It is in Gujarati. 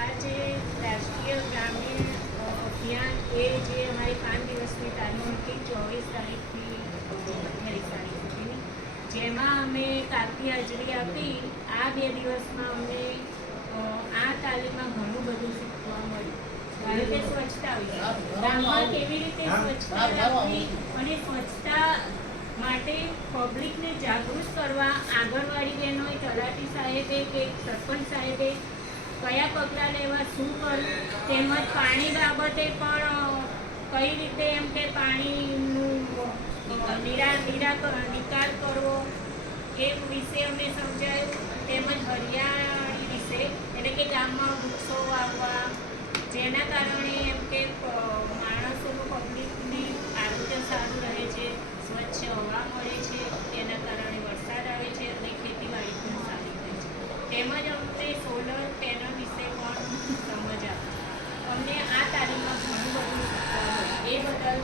આ જે રાષ્ટ્રીય ગ્રામીણ અભિયાન એ જે અમારી 5 દિવસની તાલીમ હતી 24 તારીખથી 28 તારીખ સુધીની, જેમાં અમે કાપી હાજરી આપી. આ 2 દિવસમાં અમને આ તાલીમમાં ઘણું બધું શીખવા મળ્યું. કે સ્વચ્છતા વિશે ગામમાં કેવી રીતે સ્વચ્છતા રાખવી અને સ્વચ્છતા માટે પબ્લિકને જાગૃત કરવા આંગણવાડી બહેનોએ, તલાટી સાહેબે કે સરપંચ સાહેબે કયા પગલાં લેવા, શું કરવું, તેમજ પાણી બાબતે પણ કઈ રીતે એમ કે પાણીનું નિકાલ કરવો એ વિશે અમને સમજાયું. તેમજ હરિયાળી વિશે, એટલે કે ગામમાં વૃક્ષો વાવવા, જેના કારણે એમ કે માણસોનું પબ્લિકની આરોગ્ય સારું રહે છે, સ્વચ્છ હવા મળે છે, તેના કારણે વરસાદ આવે છે અને ખેતીવાડી પણ સારી થાય છે. તેમજ અમને સોલર પેનલ વિશે પણ સમજ આપી. અમને આ તાલીમમાં ઘણું બધું શીખવા મળ્યું. એ બદલ